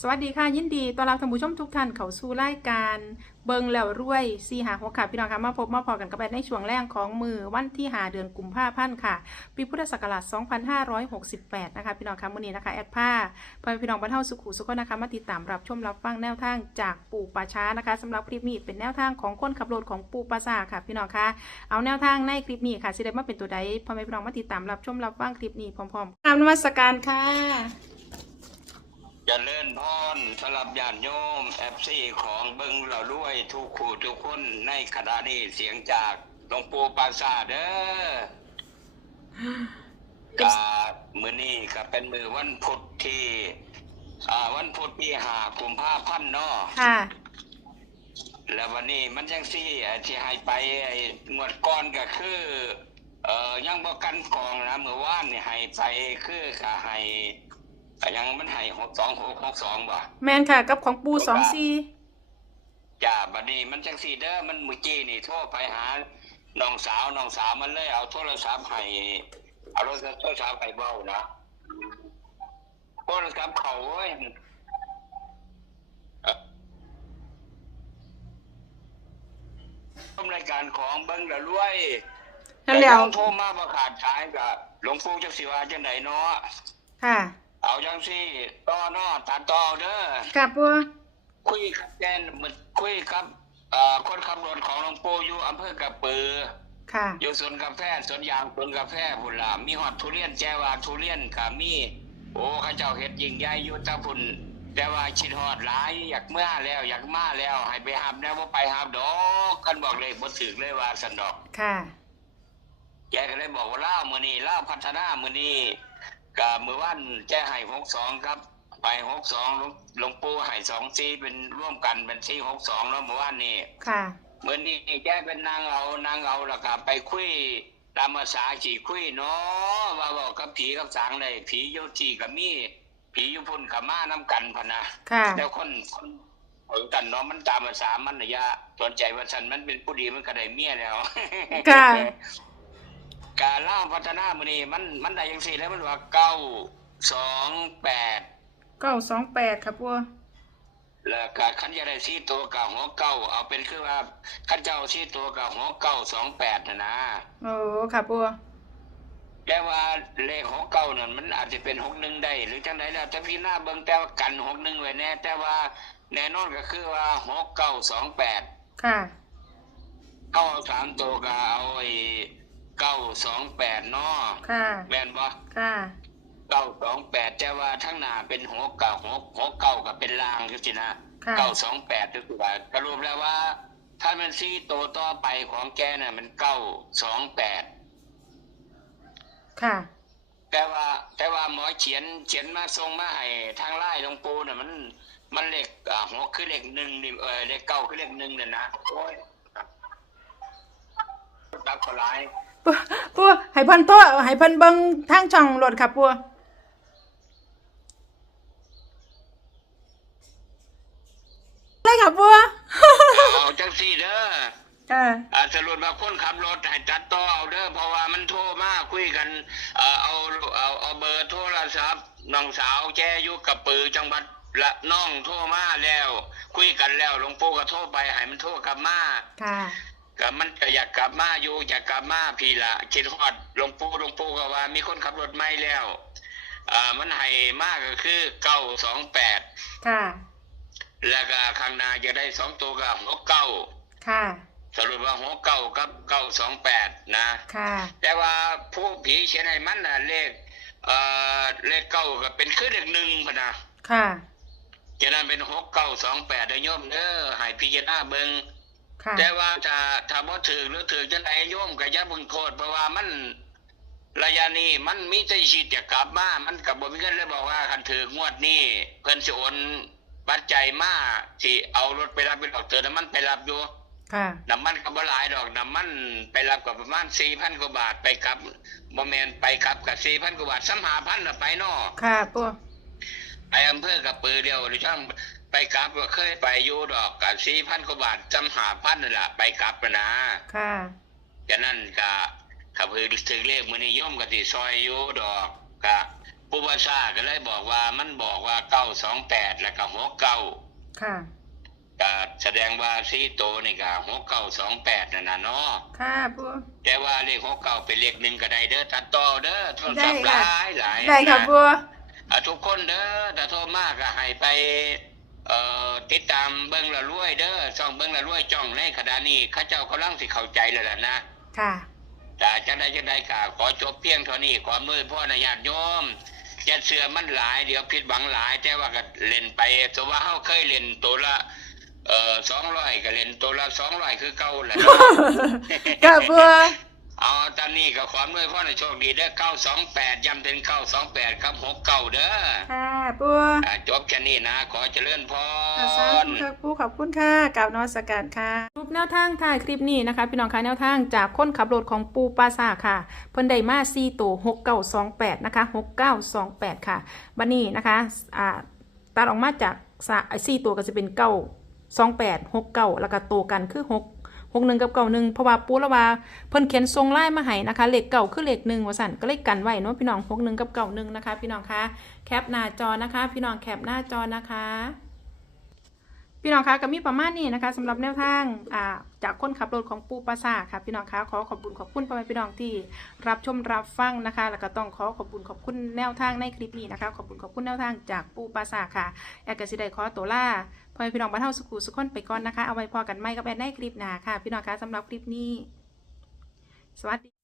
สวัสดีค่ะยินดีต้อนรับท่านผู้ชมทุกท่านเข้าสู่รายการเบิงแล้วรวยซีหาหัวขาพี่น้องค่ะมาพบมาพอกันกับแอดในช่วงแรกของมือวันที่หาเดือนกุมภาพันธ์ค่ะปีพุทธศักราช 2568 นะคะ พี่น้องค่ะมื้อนี้นะคะแอดผ้าพ่อแม่พี่น้องบรรเทาสุขุสุขนะคะมาติดตามรับชมรับฟังแนวทางจากปู่ป่าช้านะคะสำหรับคลิปนี้เป็นแนวทางของคนขับรถของปู่ป่าซาค่ะ พี่น้องค่ะเอาแนวทางในคลิปนี้ค่ะสิได้มาเป็นตัวใดพ่อแม่พี่น้องมาติดตามรับชมรับฟังคลิปนี้พร้อมๆกราบนมัสการค่ะ จะเลื่อนพรสำหรับญาติโยมแอฟซีของเบิงเราด้วยทุกคู่ทุกคนในขณะนี้เสียงจากหลวงปู่ปราสาทเด้อกามือนี้ก็เป็นมือวันพุธที่อ่าวันพุธที่หากุมภาพันธ์เนาะค่ะ แล้ววันนี้มันจังซี่ไอ้ที่ให้ไปไอ้งวดก้อนก็คือ เอ่อยังบ่กันกองนะเมื่อวานนี่ให้ไปคือก็ให้ ก็ยังมันให้หกสองหกหกสองบ่แมนค่ะ กับของปูสองซีจ้าบัดนี้มันจังซี่เด้อมันเมื่อกี้นี่โทรไปหาน้องสาวน้องสาวมันเลยเอาโทรศัพท์ให้เอาโทรศัพท์โทรศัพท์ไปเบ้านะโทรศัพท์เขาเว้ยเอ่อชมรายการของเบิ้งละรวยนั่นแหล้วต่โทรมาบ่ขาดสายกับหลวงปู่จักสิว่าจังไดเนาะค่ะ เอาจังซี่ต่อเนาะตัดต่อเด้อกับปูคุยกับแกนมันคุยกับเอ่อคนขับรถของหลวงปู่อยู่อำเภอกระปือค่ะอยู่สวนกาแฟสวนยางสวนกาแฟพุ่นล่ะมีฮอดทุเรียนแจว่าทุเรียนก็มี โอ้เขาเจ้าเฮ็ดยิ่งใหญ่อยู่แตาพุ่นแต่ว่าชิดฮอดหลายอยากเมื่อแล้วอยากมาแล้ว ให้ไปหาบแน่บ่ไปหาบดอกกันบอกเลยบ่ถึกเลยว่าสันดอกค่ะแกก็เลยบอกว่าเล่าวมื้อนี้เล่าวพัฒนามื้อนี้ ก็มื้อวันแจ้ให้62ครับ ไป62หลวงหลวงปู่ให้2ซีเป็นร่วมกันเป็นซี62แล้วเมื่อวานนี้ค่ะมื้อนี้แกเป็นนางเอานางเอาแล้วก็ไปคุยตามภาษาขี่คุยเนาะว่าบอกกับผีกับสางได้ผีอยู่ที่ก็มีผีอยู่พุ่นก็มานํกันพะนะค่ะแล้วคนคนเหมือนกันเนาะมันตามภาษามันน่ะอย่าสนใจว่าฉันมันเป็นผู้ดีมันก็ได้เมียแล้วค่ะ การล่าพัฒนามันนี่มันมันได้ยังสี่แล้วมันว่าเก้าสองแปดเก้าสองแปดค่ะปูแล้วก็ขันจะได้สี่ตัวกับหัวเก้าเอาเป็นคือว่าขันเจ้าสี่ตัวกับหัวเก้าสองแปดนะนะโอ้ค่ะปูแต่ว่าเลขหัวเก้านั่นมันอาจจะเป็นหกหนึ่งได้หรือจังไดแล้วแต่พี่หน้าเบิ่งแต่ว่ากันหกหนึ่งไว้แน่แต่ว่าแน่นอนก็คือว่าหกเก้าสองแปดค่ะเข้าสามตัวก็เอาไอ้ เก้าสองแปดเนาะค่ะ แม่นบ่ค่ะ เก้าสองแปดแต่ว่าทั้งหน้าเป็นหกเก้าหกหกเก้ากับเป็นลางคือสินะค่ะ เก้าสองแปดก็คือว่าสรุปแล้วว่า ถ้ามันซีโตวต่อไปของแกน่ะมันเก้าสองแปดค่ะ แต่ว่าแต่ว่าหมอเขียนเขียนมาทรงมาให้ทางไล่หลวงปู่น่ะมันมันเลขอ่าหกคือเลขหนึ่งนี่เออเลขเก้าคือเลขหนึ่งเนี่ยนะโอ้ยตักก็หลาย ปูปูให้เพิ่นโทษให้เพิ่นเบิ่งทางช่องรถค่ะปูอะไรค่ะปูเอาจังสี่เด้อค่ะอ่าสรุปว่าคนขับรถให้ตัดต่อเอาเด้อเพราะว่ามันโทรมาคุยกันเอ่อเอาเอาเอาเบอร์โทรศัพท์น้องสาวแกอยู่กับปือจังหวัดละน้องโทรมาแล้ว คุยกันแล้วหลวงปู่ก็โทรไปให้มันโทรกลับมาค่ะ ก็มันก็อยากกลับมาอยู่อยากกลับมาพี่ละคิดฮอดหลวงปู่หลวงปู่ก็ว่า มีคนขับรถไม่แล้วอ่ามันให้มากก็คือเก้าสองแปดค่ะ แล้วก็ข้างหน้าจะได้สองตัวกับหกเก้าค่ะสรุปว่าหกเก้ากับเก้าสองแปดนะค่ะ แต่ว่าผู้ผีเขียนให้มันน่ะเลขเอ่อเลขเก้าก็เป็นคือเลขหนึ่งพะนะค่ะจะนั้นเป็นหกเก้าสองแปดได้โยมเด้อให้พิจารณาเบิ่งค่ะ แต่ว่าถ้าถ้าบ่ถือหรือถือจังไดโยมก็อย่าเพิ่งโทษเพราะว่ามันระยะนี้มันมีแต่ชีวิตจะกลับมามันก็บ่มีเงินเลยบอกว่าคันถืองวดนี้เพิ่นสิโอนปัจจัยมาสิเอารถไปรับไปดอกเตือน้ำมันไปรับอยู่ค่ะน้ำมันก็บ่หลายดอกน้ำมันไปรับก็ประมาณ4,000กว่าบาทไปกลับบ่แม่นไปกลับก็4,000กว่าบาทซ้ำ5,000น่ะไปเนาะค่ะปูไปอำเภอกับปือเดียวหรือช่าง ไปกลับก็เคยไปอยู่ดอกก็4,000กว่าบาทซ้ำ5,000นั่นล่ะไปกลับน่ะนะค่ะฉะนั้นก็ถ้าเพิ่นถึงเลขมื้อนี้โยมก็สิซอยอยู่ดอกก็ปูผู้ว่าชาก็เลยบอกว่ามันบอกว่าเก้าสองแปดแล้วก็หกเก้าค่ะก็แสดงว่าซีโตนี่ก็หกเก้าสองแปดนั่นน่ะเนาะค่ะปูแต่ว่าเลขหกเก้าเป็นเลขหนึ่งก็ได้เด้อตัดต่อเด้อโทรศัพท์หได้ลาค่ะยหลายได้ค่ะนะปูอะทุกคนเด้อถ้าโทรมากก็ให้ไป เอ่อติดตามเบิ้งละรวยเด้อช่องเบิ้งละรวยจ้องในขณะนี้เข้าเจ้ากำลังสิเข้าใจแล้วล่ะนะค่ะ แต่จังใดจังใดก็ขอจบเพียงเท่านี้ขอมือพ่อนะญาติโยมอย่าเสือมันหลายเดี๋ยวผิดหวังหลาย แต่ว่าก็เล่นไปแต่ว่าเฮาเคยเล่นตัวละเอ่อ200ก็เล่นตัวละ200คือเก่าแหละเนาะค่ะปู เอาตอนนี้ก็ขอมือพ่อนะโชคดีเด้อ928ย้ำถึง928ครับ69เด้อค่ะปูอ่าจบแค่นี้นะ ขอเจริญพค่ะสารธุค่ะปูขอบคุณค่ะกล่าวนมัสการค่ะรูปแนวทางถ่ายคลิปนี้นะคะ พี่น้องคะแนวทางจากคนขับรถของปูปาซาค่ะเพิ่นได้มา4ตัว6928นะคะ6928ค่ะบันนี้นะคะอ่าตัดออกมาจากสะ4ตัวก็จะเป็น9 28 69แล้วก็ตัวกันคือ6 61กับ91เพราะว่าปูละว่าเพิ่นเขียนทรงไล่มาให้นะคะเลขเก่าคือเลข1ว่าสั่นก็เลยกันไว้เนาะพี่น้อง61กับ91นะคะ พี่น้องคะแคปหน้าจอนะคะ พี่น้องแคปหน้าจอนะคะ พี่น้องคะก็มีประมาณนี้นะคะสำหรับแนวทางอ่าจากคนขับรถของปูปราสาค่ะพี่น้องคะขอขอบคุณขอบคุณพ่อแม่พี่น้องที่รับชมรับฟังนะคะ แล้วก็ต้องขอขอบคุณขอบคุณแนวทางในคลิปนี้นะคะ ขอบคุณขอบคุณแนวทางจากปูปราสาค่ะแอกสิได้ขอตัวล่า พอพี่น้องบ้านเฮาสุขุสุขคนไปก่อนนะคะ เอาไว้พอกันไม่กับแอนในคลิปหน้าค่ะ พี่น้องคะสำหรับคลิปนี้ สวัสดี